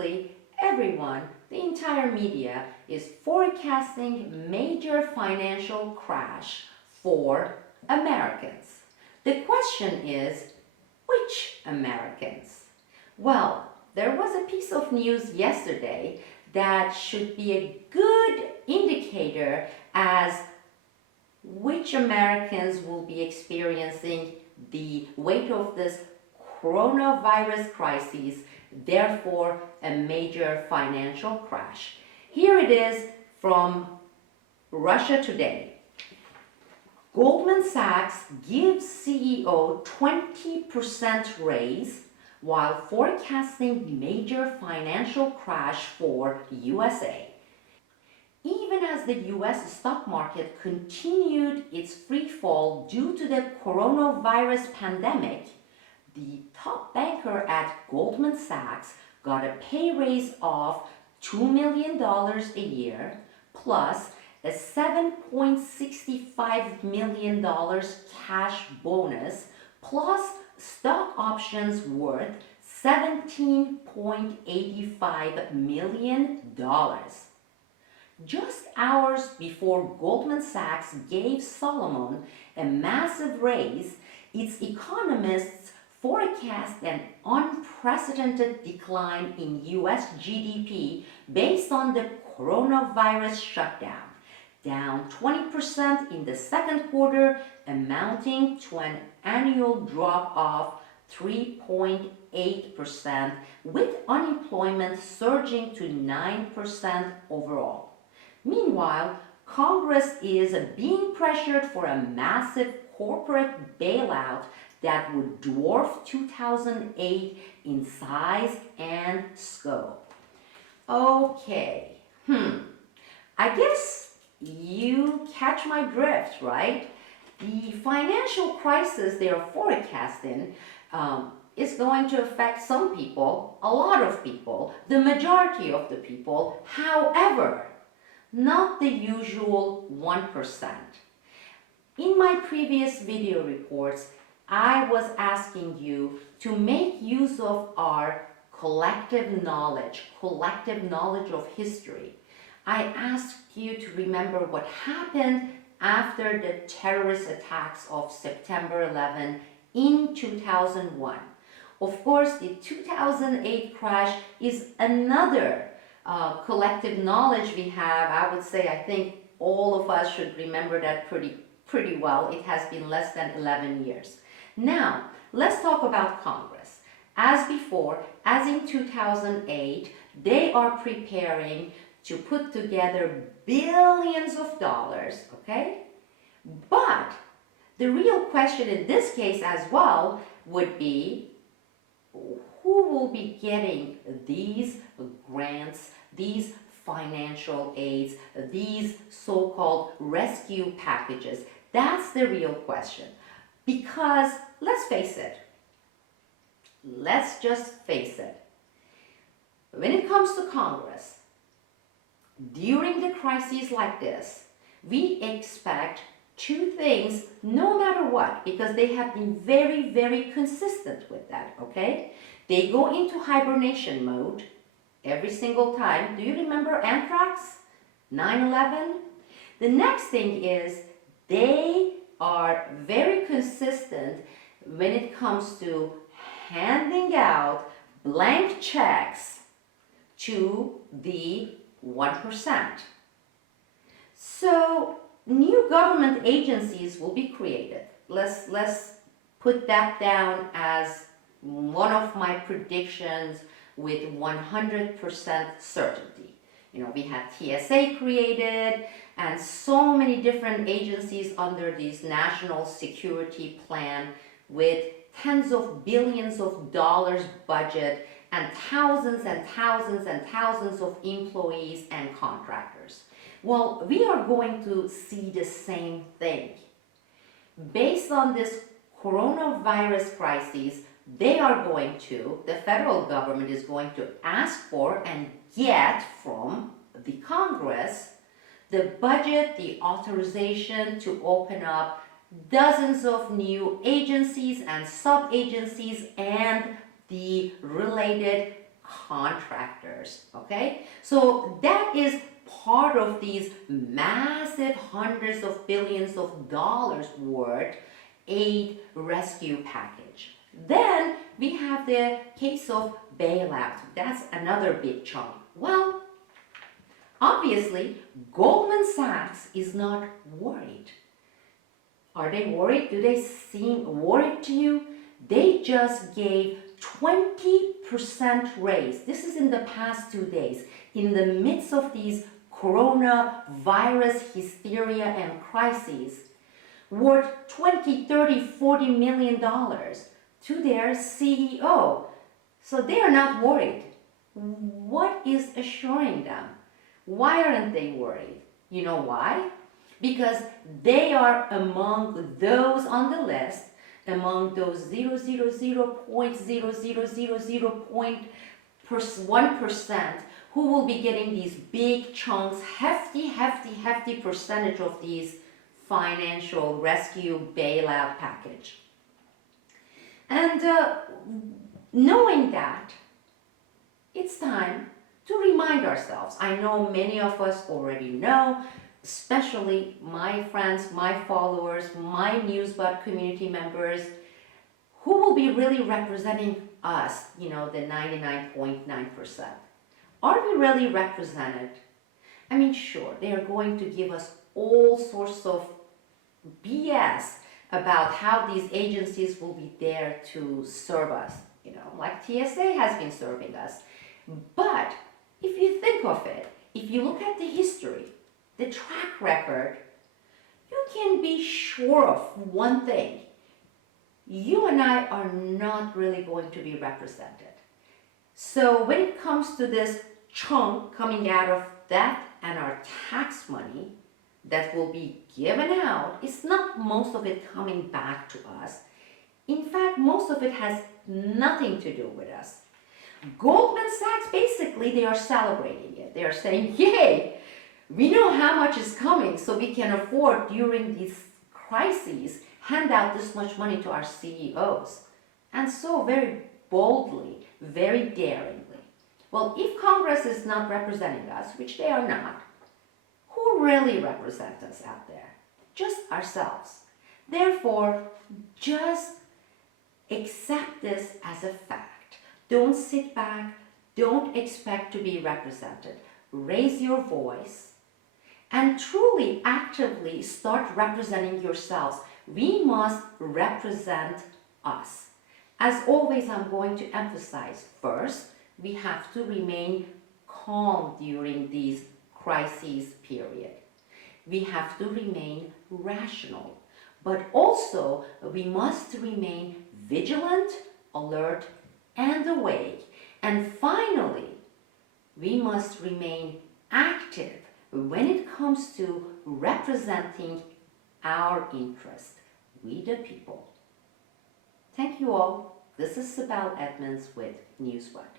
currently, everyone, the entire media, is forecasting major financial crash for Americans. The question is, which Americans? Well, there was a piece of news yesterday that should be a good indicator as which Americans will be experiencing the weight of this coronavirus crisis, therefore a major financial crash. Here it is from Russia Today. Goldman Sachs gives CEO 20% raise while forecasting major financial crash for USA. Even as the US stock market continued its free fall due to the coronavirus pandemic, the top banker at Goldman Sachs got a pay raise of $2 million a year plus a $7.65 million cash bonus plus stock options worth $17.85 million. Just hours before Goldman Sachs gave Solomon a massive raise, its economists forecast an unprecedented decline in US GDP based on the coronavirus shutdown, down 20% in the second quarter, amounting to an annual drop of 3.8%, with unemployment surging to 9% overall. Meanwhile, Congress is being pressured for a massive corporate bailout that would dwarf 2008 in size and scope. Okay, I guess you catch my drift, right? The financial crisis they are forecasting is going to affect some people, a lot of people, the majority of the people. However, not the usual 1%. In my previous video reports, I was asking you to make use of our collective knowledge of history. I asked you to remember what happened after the terrorist attacks of September 11 in 2001. Of course, the 2008 crash is another collective knowledge we have. I would say, I think all of us should remember that pretty well. It has been less than 11 years. Now, let's talk about Congress. As before, as in 2008, they are preparing to put together billions of dollars, okay? But the real question in this case as well would be, who will be getting these grants, these financial aids, these so-called rescue packages? That's the real question. Because let's face it, let's just face it, when it comes to Congress, during the crises like this, we expect two things no matter what, because they have been very, very consistent with that, okay? They go into hibernation mode every single time. Do you remember anthrax, 9/11? The next thing is they are very consistent when it comes to handing out blank checks to the 1%. So new government agencies will be created. Let's put that down as one of my predictions with 100% certainty. You know, we had TSA created and so many different agencies under this national security plan with tens of billions of dollars budget and thousands and thousands and thousands of employees and contractors. Well, we are going to see the same thing. Based on this coronavirus crisis, the federal government is going to ask for and get from the Congress the budget, the authorization to open up dozens of new agencies and sub-agencies and the related contractors, okay? So that is part of these massive hundreds of billions of dollars worth aid rescue package. Then we have the case of bailout. That's another big chunk. Well, obviously, Goldman Sachs is not worried. Are they worried? Do they seem worried to you? They just gave 20% raise. This is in the past 2 days, in the midst of these coronavirus hysteria and crises, worth 20, 30, 40 million dollars to their CEO. So they are not worried. What is assuring them? Why aren't they worried? You know why? Because they are among those on the list, among those 0.1% who will be getting these big chunks, hefty percentage of these financial rescue bailout package. And knowing that, it's time to remind ourselves. I know many of us already know, especially my friends, my followers, my Newsbud community members, who will be really representing us, the 99.9%. Are we really represented? I mean, sure, they are going to give us all sorts of BS about how these agencies will be there to serve us, like TSA has been serving us. But if you think of it, if you look at the history, the track record, you can be sure of one thing. You and I are not really going to be represented. So when it comes to this chunk coming out of that and our tax money that will be given out, it's not most of it coming back to us. In fact, most of it has nothing to do with us. Goldman Sachs, basically, they are celebrating it. They are saying, yay, we know how much is coming, so we can afford during these crises, hand out this much money to our CEOs. And so very boldly, very daringly. Well, if Congress is not representing us, which they are not, who really represents us out there? Just ourselves. Therefore, just accept this as a fact. Don't sit back. Don't expect to be represented. Raise your voice and truly, actively start representing yourselves. We must represent us. As always, I'm going to emphasize, first, we have to remain calm during these crises period. We have to remain rational, but also we must remain vigilant, alert, and awake. And finally, we must remain active when it comes to representing our interest, we the people. Thank you all. This is Sibel Edmonds with Newsbud.